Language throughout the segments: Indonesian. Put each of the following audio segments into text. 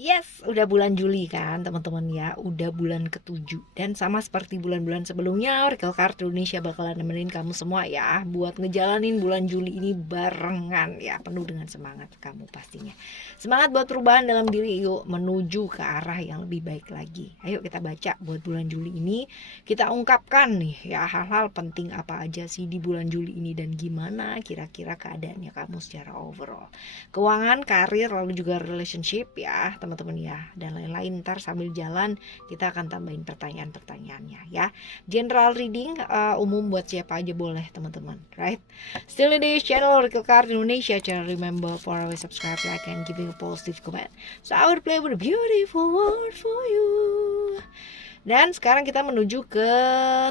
Yes, udah bulan Juli kan teman-teman ya, udah bulan ketujuh. Dan sama seperti bulan-bulan sebelumnya, Oracle Card Indonesia bakalan nemenin kamu semua ya buat ngejalanin bulan Juli ini barengan ya, penuh dengan semangat kamu pastinya. Semangat buat perubahan dalam diri, yuk menuju ke arah yang lebih baik lagi. Ayo kita baca buat bulan Juli ini, kita ungkapkan nih ya hal-hal penting apa aja sih di bulan Juli ini dan gimana kira-kira keadaannya kamu secara overall. Keuangan, karir, lalu juga relationship ya teman-teman ya, dan lain-lain. Ntar sambil jalan kita akan tambahin pertanyaan-pertanyaannya ya. General reading umum buat siapa aja boleh teman-teman, right? Still in this channel Oracle Card Indonesia channel, remember for always subscribe, like, and giving a positive comment. So I will play with a beautiful word for you. Dan sekarang kita menuju ke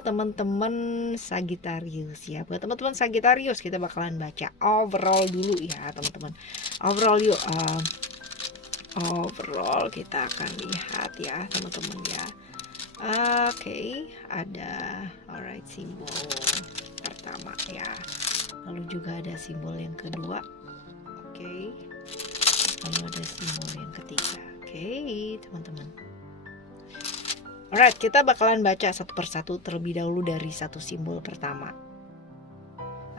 teman-teman Sagittarius ya. Buat teman-teman Sagittarius kita bakalan baca overall dulu ya teman-teman. Overall yuk. Overall kita akan lihat ya teman-teman ya. Oke, ada alright simbol pertama ya. Lalu juga ada simbol yang kedua. Oke. Lalu ada simbol yang ketiga. Oke, teman-teman. Alright, kita bakalan baca satu persatu terlebih dahulu dari satu simbol pertama.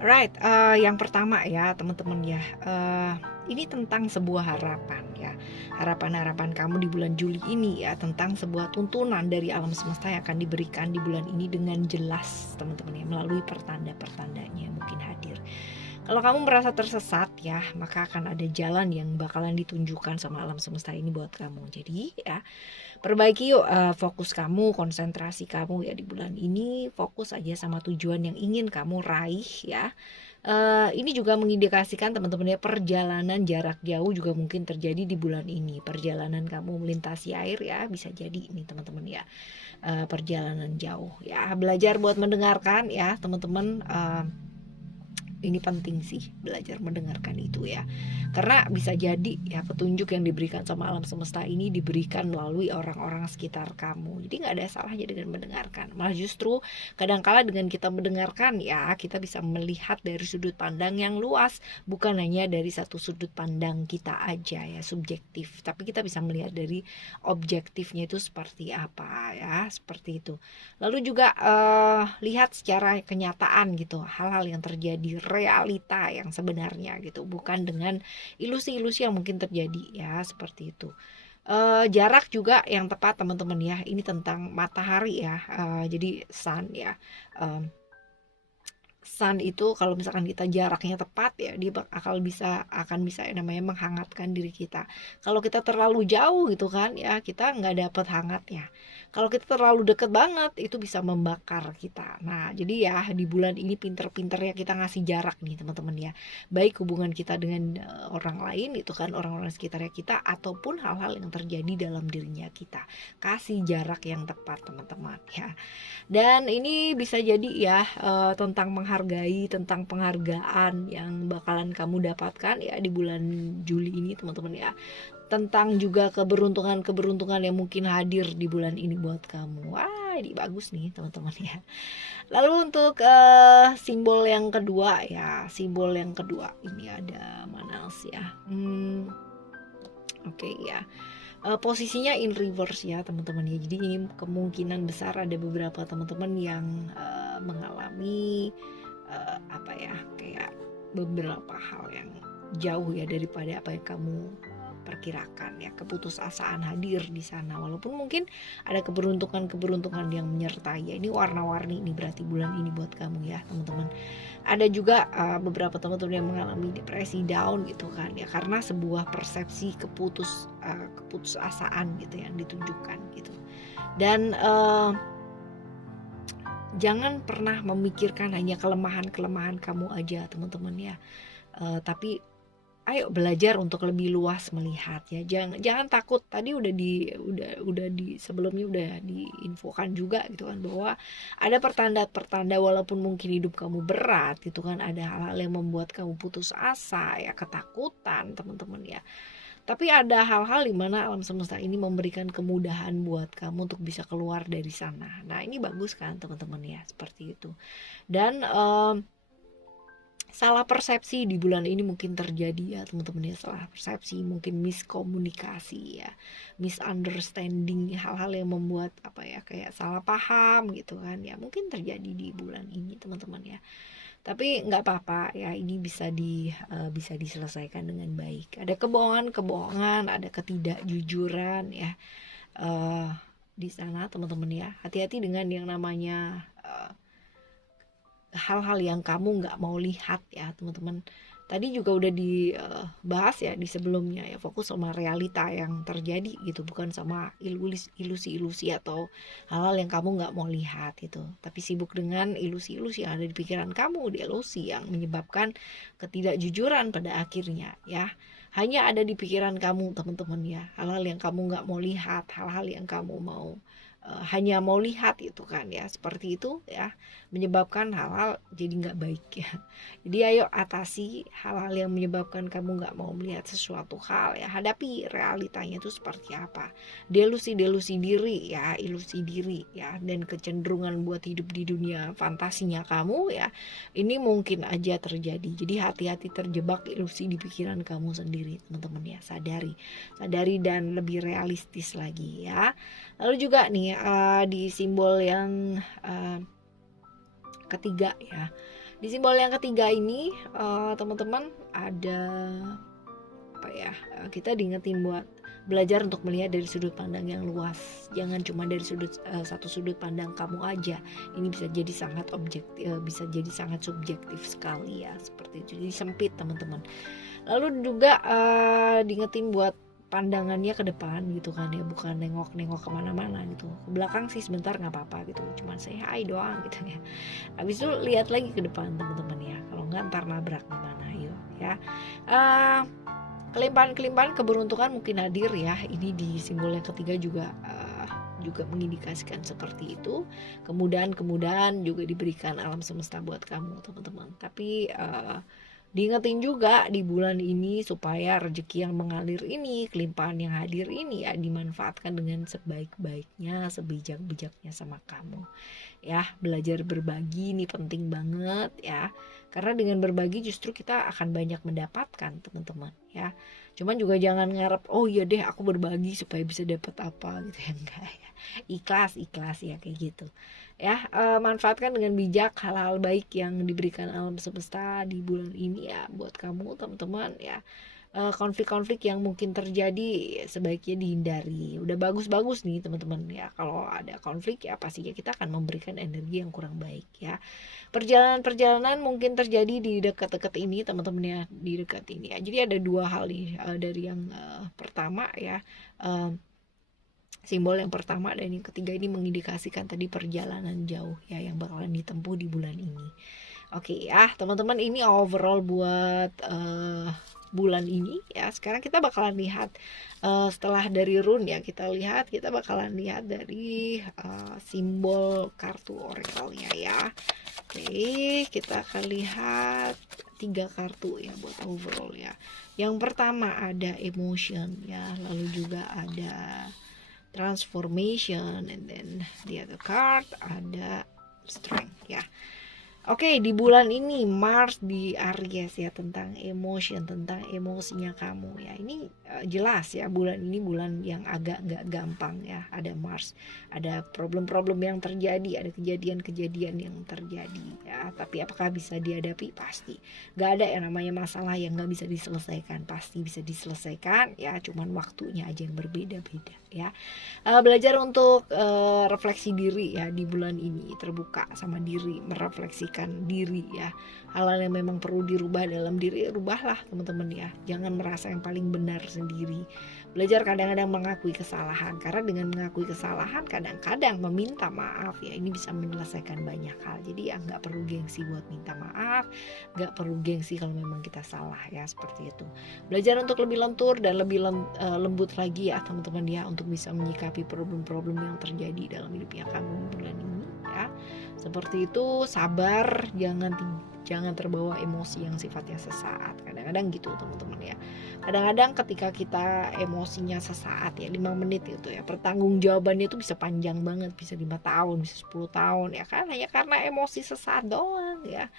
Alright, yang pertama ya teman-teman ya, ini tentang sebuah harapan ya, harapan-harapan kamu di bulan Juli ini ya, tentang sebuah tuntunan dari alam semesta yang akan diberikan di bulan ini dengan jelas teman-teman ya, melalui pertanda-pertandanya yang mungkin hadir. Kalau kamu merasa tersesat ya, maka akan ada jalan yang bakalan ditunjukkan sama alam semesta ini buat kamu. Jadi ya, perbaiki yuk fokus kamu, konsentrasi kamu ya di bulan ini, fokus aja sama tujuan yang ingin kamu raih ya. Ini juga mengindikasikan teman-teman ya, perjalanan jarak jauh juga mungkin terjadi di bulan ini. Perjalanan kamu melintasi air ya, bisa jadi ini teman-teman ya, perjalanan jauh ya. Belajar buat mendengarkan ya teman-teman. Ini penting sih belajar mendengarkan itu ya, karena bisa jadi ya petunjuk yang diberikan sama alam semesta ini diberikan melalui orang-orang sekitar kamu. Jadi nggak ada salahnya dengan mendengarkan, malah justru kadangkala dengan kita mendengarkan ya, kita bisa melihat dari sudut pandang yang luas, bukan hanya dari satu sudut pandang kita aja ya, subjektif, tapi kita bisa melihat dari objektifnya itu seperti apa ya, seperti itu. Lalu juga lihat secara kenyataan gitu hal-hal yang terjadi, realita yang sebenarnya gitu, bukan dengan ilusi-ilusi yang mungkin terjadi ya, seperti itu. Jarak juga yang tepat teman-teman ya, ini tentang matahari ya, jadi sun ya. Sun itu kalau misalkan kita jaraknya tepat ya, dia akan bisa ya, namanya menghangatkan diri kita. Kalau kita terlalu jauh gitu kan ya, kita nggak dapet hangatnya. Kalau kita terlalu deket banget, itu bisa membakar kita. Nah jadi ya di bulan ini pinter-pinter ya kita ngasih jarak nih teman-teman ya, baik hubungan kita dengan orang lain itu kan, orang-orang sekitarnya kita, ataupun hal-hal yang terjadi dalam dirinya kita. Kasih jarak yang tepat teman-teman ya. Dan ini bisa jadi ya tentang menghargai, tentang penghargaan yang bakalan kamu dapatkan ya di bulan Juli ini teman-teman ya. Tentang juga keberuntungan-keberuntungan yang mungkin hadir di bulan ini buat kamu. Wah, ini bagus nih teman-teman ya. Lalu untuk simbol yang kedua ya, simbol yang kedua ini ada mana sih ya? Oke ya. Posisinya in reverse ya teman-teman ya. Jadi ini kemungkinan besar ada beberapa teman-teman yang mengalami apa ya, kayak beberapa hal yang jauh ya daripada apa yang kamu perkirakan ya. Keputusasaan hadir di sana, walaupun mungkin ada keberuntungan yang menyertai ya. Ini warna-warni ini berarti bulan ini buat kamu ya teman-teman. Ada juga beberapa teman-teman yang mengalami depresi, down gitu kan ya, karena sebuah persepsi keputusasaan gitu yang ditunjukkan gitu. Dan jangan pernah memikirkan hanya kelemahan-kelemahan kamu aja teman-teman ya, tapi ayo belajar untuk lebih luas melihat ya. Jangan takut. Tadi udah di sebelumnya udah diinfokan juga gitu kan, bahwa ada pertanda-pertanda walaupun mungkin hidup kamu berat gitu kan, ada hal-hal yang membuat kamu putus asa ya, ketakutan teman-teman ya. Tapi ada hal-hal di mana alam semesta ini memberikan kemudahan buat kamu untuk bisa keluar dari sana. Nah, ini bagus kan teman-teman ya, seperti itu. Dan salah persepsi di bulan ini mungkin terjadi ya teman-teman ya, salah persepsi, mungkin miskomunikasi ya, misunderstanding, hal-hal yang membuat apa ya, kayak salah paham gitu kan ya, mungkin terjadi di bulan ini teman-teman ya. Tapi nggak apa-apa ya, ini bisa diselesaikan dengan baik. Ada kebohongan, ada ketidakjujuran ya di sana teman-teman ya. Hati-hati dengan yang namanya hal-hal yang kamu nggak mau lihat ya teman-teman. Tadi juga udah dibahas ya di sebelumnya ya, fokus sama realita yang terjadi gitu, bukan sama ilusi-ilusi atau hal-hal yang kamu nggak mau lihat gitu, tapi sibuk dengan ilusi-ilusi yang ada di pikiran kamu, di ilusi yang menyebabkan ketidakjujuran pada akhirnya ya. Hanya ada di pikiran kamu teman-teman ya, hal-hal yang kamu nggak mau lihat, hal-hal yang kamu mau hanya mau lihat itu kan ya, seperti itu ya, menyebabkan hal-hal jadi nggak baik ya. Jadi ayo atasi hal-hal yang menyebabkan kamu nggak mau melihat sesuatu hal ya, hadapi realitanya itu seperti apa. Delusi diri ya, ilusi diri ya, dan kecenderungan buat hidup di dunia fantasinya kamu ya, ini mungkin aja terjadi. Jadi hati-hati terjebak ilusi di pikiran kamu sendiri teman-teman ya, sadari dan lebih realistis lagi ya. Lalu juga nih di simbol yang ketiga ya. Di simbol yang ketiga ini teman-teman ada apa ya? Kita diingetin buat belajar untuk melihat dari sudut pandang yang luas. Jangan cuma dari satu sudut pandang kamu aja. Ini bisa jadi sangat bisa jadi sangat subjektif sekali ya, seperti itu. Jadi sempit teman-teman. Lalu juga diingetin buat pandangannya ke depan gitu kan ya, bukan nengok kemana-mana gitu. Ke belakang sih sebentar nggak apa-apa gitu, cuman say hi doang gitu ya. Habis itu lihat lagi ke depan teman-teman ya, kalau nggak ntar nabrak gimana, yuk ya. Kelimpahan keberuntungan mungkin hadir ya, ini di simbol yang ketiga juga mengindikasikan seperti itu. Kemudahan juga diberikan alam semesta buat kamu teman-teman, tapi diingetin juga di bulan ini supaya rezeki yang mengalir ini, kelimpahan yang hadir ini ya dimanfaatkan dengan sebaik-baiknya, sebijak-bijaknya sama kamu. Ya, belajar berbagi ini penting banget ya. Karena dengan berbagi justru kita akan banyak mendapatkan, teman-teman ya. Cuman juga jangan ngarep, oh iya deh aku berbagi supaya bisa dapat apa gitu ya, enggak ya. Ikhlas ya kayak gitu. Ya, manfaatkan dengan bijak hal-hal baik yang diberikan alam semesta di bulan ini ya buat kamu teman-teman ya. Konflik-konflik yang mungkin terjadi sebaiknya dihindari. Udah bagus-bagus nih teman-teman ya, kalau ada konflik ya pastinya kita akan memberikan energi yang kurang baik ya. Perjalanan mungkin terjadi di dekat-dekat ini teman-teman ya, di dekat ini ya. Jadi ada dua hal nih dari yang pertama ya, simbol yang pertama dan yang ketiga ini mengindikasikan tadi perjalanan jauh ya yang bakalan ditempuh di bulan ini. Oke ya teman-teman, ini overall buat bulan ini ya. Sekarang kita bakalan lihat setelah dari rune ya, kita bakalan lihat dari simbol kartu oracle-nya ya. Oke, kita akan lihat 3 kartu ya buat overall ya. Yang pertama ada emotion ya, lalu juga ada transformation, and then the other card ada strength ya. Oke, di bulan ini Mars di Aries ya, tentang emotion, tentang emosinya kamu ya. Ini jelas ya, bulan ini bulan yang agak nggak gampang ya. Ada Mars, ada problem-problem yang terjadi, ada kejadian-kejadian yang terjadi ya. Tapi apakah bisa dihadapi? Pasti. Nggak ada yang namanya masalah yang nggak bisa diselesaikan, pasti bisa diselesaikan ya. Cuman waktunya aja yang berbeda-beda ya. Belajar untuk refleksi diri ya di bulan ini, terbuka sama diri, merefleksikan diri ya. Hal-hal yang memang perlu dirubah dalam diri, rubahlah teman-teman ya. Jangan merasa yang paling benar sendiri. Belajar kadang-kadang mengakui kesalahan, karena dengan mengakui kesalahan kadang-kadang meminta maaf ya, ini bisa menyelesaikan banyak hal. Jadi ya nggak perlu gengsi buat minta maaf, nggak perlu gengsi kalau memang kita salah ya, seperti itu. Belajar untuk lebih lentur dan lebih lembut lagi ya teman-teman ya, untuk bisa menyikapi problem-problem yang terjadi dalam hidupnya kamu bulan ini ya. Seperti itu, sabar, jangan terbawa emosi yang sifatnya sesaat. kadang-kadang gitu teman-teman ya. Kadang-kadang ketika kita emosinya sesaat ya 5 menit gitu ya, pertanggungjawabannya itu bisa panjang banget, bisa 5 tahun, bisa 10 tahun ya kan, hanya karena emosi sesaat doang ya.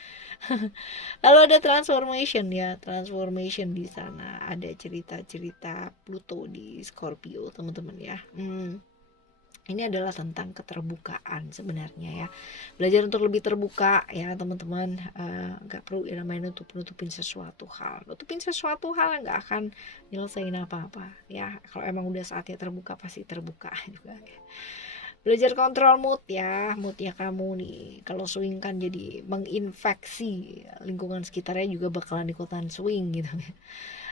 Lalu ada transformation ya, transformation di sana ada cerita-cerita Pluto di Scorpio teman-teman ya. Ini adalah tentang keterbukaan sebenarnya ya. Belajar untuk lebih terbuka ya teman-teman. Gak perlu ya namanya nutupin sesuatu hal. Nutupin sesuatu hal nggak akan nyelesain apa-apa ya. Kalau emang udah saatnya terbuka pasti terbuka juga ya. Belajar kontrol moodnya kamu nih. Kalau swing kan jadi menginfeksi lingkungan sekitarnya, juga bakalan ikutan swing gitu ya.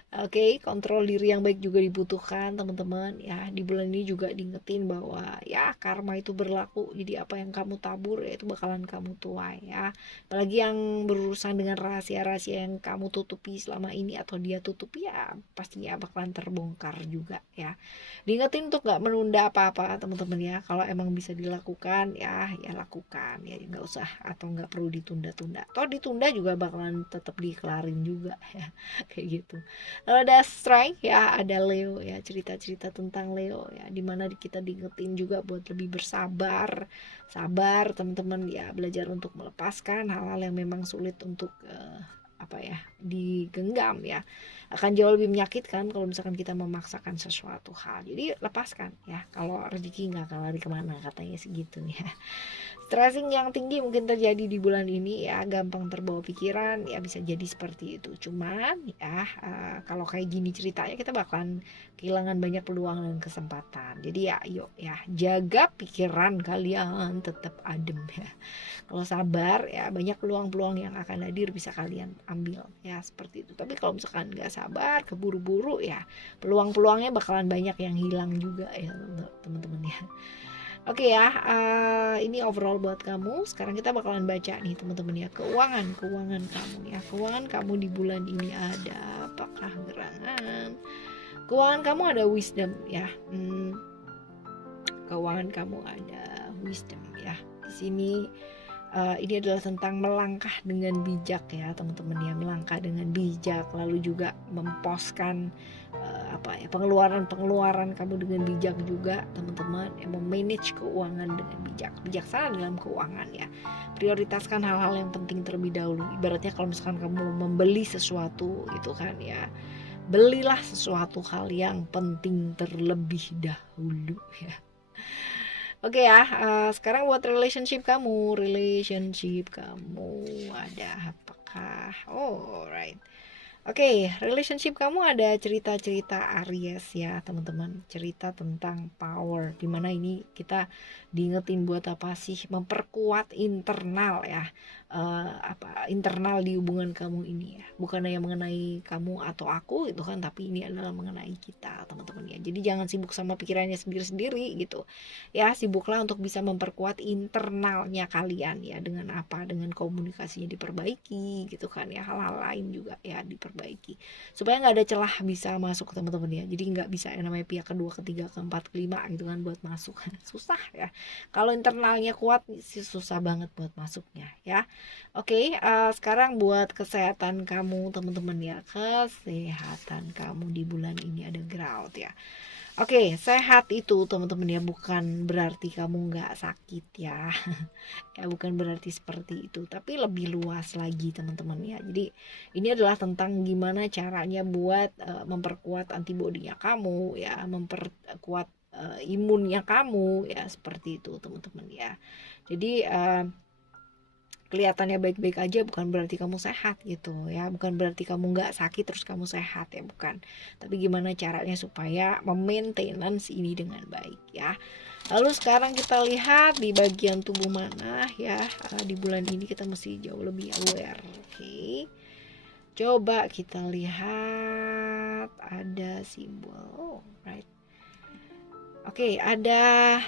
Oke, kontrol diri yang baik juga dibutuhkan teman-teman ya. Di bulan ini juga diingetin bahwa ya karma itu berlaku. Jadi apa yang kamu tabur ya itu bakalan kamu tuai ya. Apalagi yang berurusan dengan rahasia-rahasia yang kamu tutupi selama ini atau dia tutupi ya pastinya bakalan terbongkar juga ya. Diingetin untuk gak menunda apa-apa teman-teman ya. Kalau emang bisa dilakukan ya lakukan ya, nggak usah atau nggak perlu ditunda-tunda. Toh ditunda juga bakalan tetap dikelarin juga ya kayak gitu. Lalu ada strength ya, ada Leo ya, cerita-cerita tentang Leo ya, dimana kita diingetin juga buat lebih bersabar, sabar teman-teman ya, belajar untuk melepaskan hal-hal yang memang sulit untuk digenggam ya, akan jauh lebih menyakitkan kalau misalkan kita memaksakan sesuatu hal. Jadi lepaskan ya, kalau rezeki nggak akan lari kemana katanya segitu ya. Stressing yang tinggi mungkin terjadi di bulan ini ya, gampang terbawa pikiran ya, bisa jadi seperti itu. Cuman ya kalau kayak gini ceritanya kita bakalan kehilangan banyak peluang dan kesempatan. Jadi ya yuk ya, jaga pikiran kalian tetap adem ya. Kalau sabar ya banyak peluang-peluang yang akan hadir bisa kalian ambil ya, seperti itu. Tapi kalau misalkan nggak sabar, keburu-buru ya, peluang-peluangnya bakalan banyak yang hilang juga ya teman-teman ya. Oke ya, ini overall buat kamu. Sekarang kita bakalan baca nih teman-teman ya, keuangan kamu ya. Keuangan kamu di bulan ini ada apakah gerangan? Keuangan kamu ada wisdom ya. Keuangan kamu ada wisdom ya. Di sini ini adalah tentang melangkah dengan bijak ya teman-teman ya, melangkah dengan bijak, lalu juga memposkan pengeluaran kamu dengan bijak juga teman-teman ya, memanage keuangan dengan bijak, bijaksana dalam keuangan ya, prioritaskan hal-hal yang penting terlebih dahulu. Ibaratnya kalau misalkan kamu membeli sesuatu itu kan ya, belilah sesuatu hal yang penting terlebih dahulu ya. Oke ya, sekarang buat relationship kamu ada apakah? Alright. Oke, relationship kamu ada cerita-cerita Aries ya teman-teman, cerita tentang power, dimana ini kita diingetin buat apa sih, memperkuat internal ya, internal di hubungan kamu ini ya, bukan hanya mengenai kamu atau aku itu kan, tapi ini adalah mengenai kita teman-teman ya. Jadi jangan sibuk sama pikirannya sendiri-sendiri gitu ya, sibuklah untuk bisa memperkuat internalnya kalian ya, dengan apa, dengan komunikasinya diperbaiki gitu kan ya, hal-hal lain juga ya diperbaiki supaya nggak ada celah bisa masuk teman-teman ya. Jadi nggak bisa yang namanya pihak kedua, ketiga, keempat, kelima gitu kan buat masuk susah ya. Kalau internalnya kuat sih susah banget buat masuknya ya. Oke, sekarang buat kesehatan kamu teman-teman ya, kesehatan kamu di bulan ini ada Ground ya. Oke, sehat itu teman-teman ya, bukan berarti kamu nggak sakit ya. Ya bukan berarti seperti itu, tapi lebih luas lagi teman-teman ya. Jadi ini adalah tentang gimana caranya buat memperkuat antibodinya kamu ya, memperkuat imunnya kamu ya, seperti itu teman-teman ya. Jadi kelihatannya baik-baik aja bukan berarti kamu sehat gitu ya, bukan berarti kamu nggak sakit terus kamu sehat ya, bukan. Tapi gimana caranya supaya memaintenance ini dengan baik ya. Lalu sekarang kita lihat di bagian tubuh mana ya, di bulan ini kita mesti jauh lebih aware. Oke, coba kita lihat ada simbol right. Oke, ada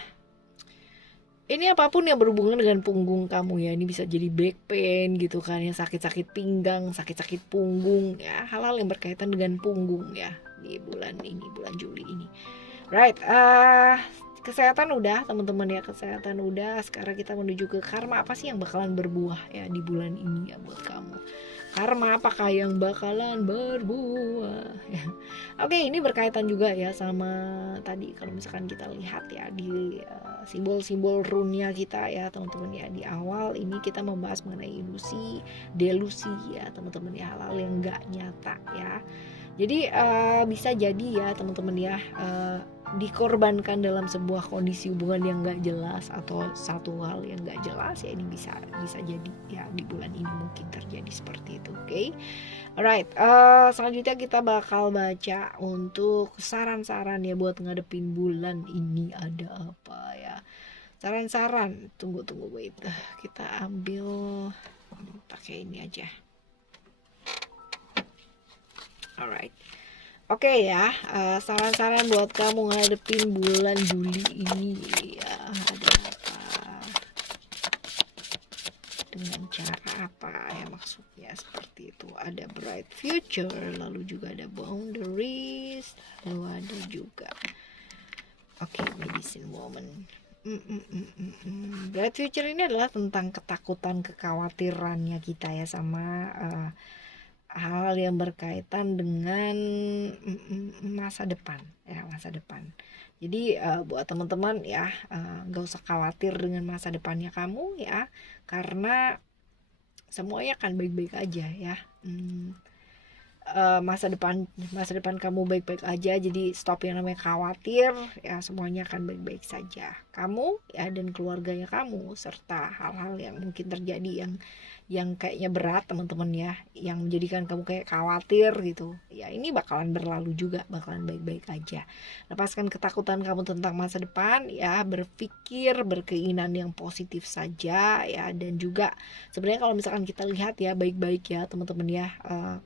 ini apapun yang berhubungan dengan punggung kamu ya, ini bisa jadi back pain gitu kan ya, sakit-sakit pinggang, sakit-sakit punggung ya, hal-hal yang berkaitan dengan punggung ya di bulan ini, bulan Juli ini. Right, kesehatan udah teman-teman ya, kesehatan udah. Sekarang kita menuju ke karma. Apa sih yang bakalan berbuah ya di bulan ini ya buat kamu? Karma apakah yang bakalan berbuah ya. Oke, ini berkaitan juga ya sama tadi kalau misalkan kita lihat ya di simbol-simbol runnya kita ya teman-teman ya. Di awal ini kita membahas mengenai ilusi, delusi ya teman-teman ya, hal-hal yang nggak nyata ya. Jadi bisa jadi ya teman-teman ya, dikorbankan dalam sebuah kondisi hubungan yang nggak jelas atau satu hal yang nggak jelas ya, ini bisa jadi ya di bulan ini mungkin terjadi seperti itu. Oke. Alright, selanjutnya kita bakal baca untuk saran-saran ya buat ngadepin bulan ini. Ada apa ya saran-saran? Tunggu wait, kita ambil pakai ini aja. Alright. Oke ya, saran-saran buat kamu ngadepin bulan Juli ini ya, ada apa? Dengan cara apa ya maksudnya seperti itu? Ada bright future, lalu juga ada boundaries, lalu ada juga medicine woman. Bright future ini adalah tentang ketakutan, kekhawatirannya kita ya sama hal yang berkaitan dengan masa depan ya, masa depan. Jadi buat teman-teman ya, gak usah khawatir dengan masa depannya kamu ya, karena semuanya akan baik-baik aja ya. Masa depan kamu baik-baik aja, jadi stop yang namanya khawatir ya, semuanya akan baik-baik saja. Kamu ya dan keluarganya kamu, serta hal-hal yang mungkin terjadi yang kayaknya berat teman-teman ya, yang menjadikan kamu kayak khawatir gitu ya, ini bakalan berlalu juga, bakalan baik-baik aja. Lepaskan ketakutan kamu tentang masa depan ya, berpikir berkeinginan yang positif saja ya. Dan juga sebenarnya kalau misalkan kita lihat ya baik-baik ya teman-teman ya,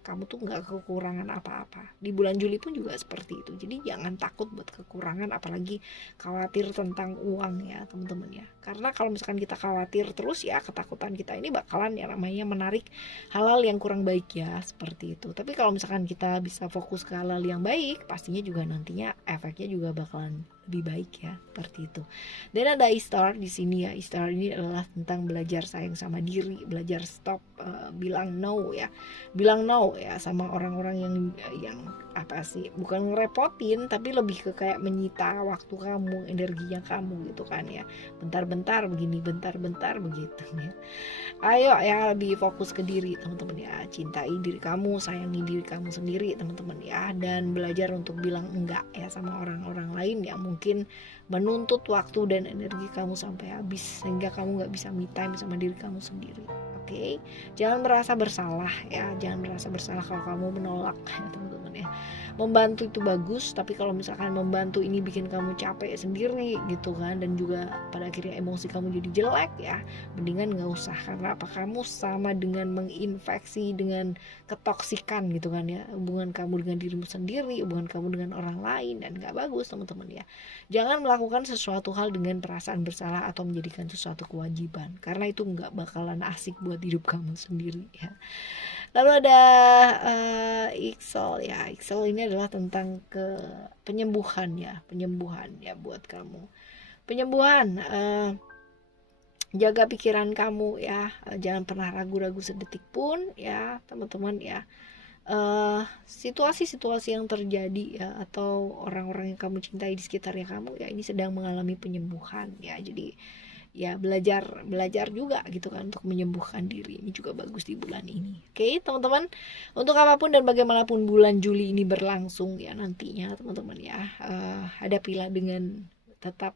kamu tuh nggak kekurangan apa-apa. Di bulan Juli pun juga seperti itu, jadi jangan takut buat kekurangan, apalagi khawatir tentang uang ya teman-teman ya. Karena kalau misalkan kita khawatir terus ya, ketakutan kita ini bakalan ya namanya menarik hal-hal yang kurang baik ya, seperti itu. Tapi kalau misalkan kita bisa fokus ke hal-hal yang baik, pastinya juga nantinya efeknya juga bakalan lebih baik ya, seperti itu. Dan ada Istar di sini ya. Istar ini adalah tentang belajar sayang sama diri, belajar stop, bilang no ya, sama orang-orang yang apa sih, bukan ngerepotin tapi lebih ke kayak menyita waktu kamu, energinya kamu gitu kan ya. Bentar-bentar begini, bentar-bentar begitu ya. Ayo ya lebih fokus ke diri teman-teman ya, cintai diri kamu, sayangi diri kamu sendiri teman-teman ya, dan belajar untuk bilang enggak ya sama orang-orang lain yang mungkin menuntut waktu dan energi kamu sampai habis sehingga kamu nggak bisa me time sama diri kamu sendiri. Oke, jangan merasa bersalah ya, jangan merasa bersalah kalau kamu menolak ya teman-teman ya. Membantu itu bagus, tapi kalau misalkan membantu ini bikin kamu capek sendiri gitu kan, dan juga pada akhirnya emosi kamu jadi jelek ya, mendingan nggak usah. Karena apa, kamu sama dengan menginfeksi dengan ketoksikan gitu kan ya, hubungan kamu dengan dirimu sendiri, hubungan kamu dengan orang lain, dan nggak bagus teman-teman ya. Jangan melakukan sesuatu hal dengan perasaan bersalah atau menjadikan sesuatu kewajiban, karena itu nggak bakalan asik buat hidup kamu sendiri ya. Lalu ada Ixol ya. Ixol ini adalah tentang penyembuhan ya buat kamu. Penyembuhan, jaga pikiran kamu ya, jangan pernah ragu-ragu sedetik pun ya teman-teman ya. Situasi-situasi yang terjadi ya, atau orang-orang yang kamu cintai di sekitarnya kamu ya, ini sedang mengalami penyembuhan ya. Jadi ya belajar juga gitu kan untuk menyembuhkan diri. Ini juga bagus di bulan ini. Oke teman-teman, untuk apapun dan bagaimanapun bulan Juli ini berlangsung ya nantinya teman-teman ya, hadapilah dengan tetap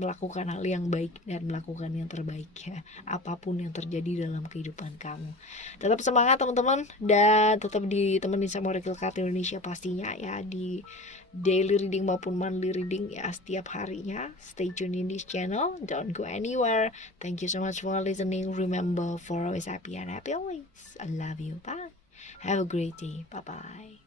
melakukan hal yang baik dan melakukan yang terbaik ya, apapun yang terjadi dalam kehidupan kamu. Tetap semangat teman-teman, dan tetap ditemenin sama Oracle Card Indonesia pastinya ya, di daily reading maupun monthly reading ya setiap harinya. Stay tune in this channel, don't go anywhere. Thank you so much for listening. Remember, for always happy and happy always. I love you. Bye. Have a great day. Bye bye.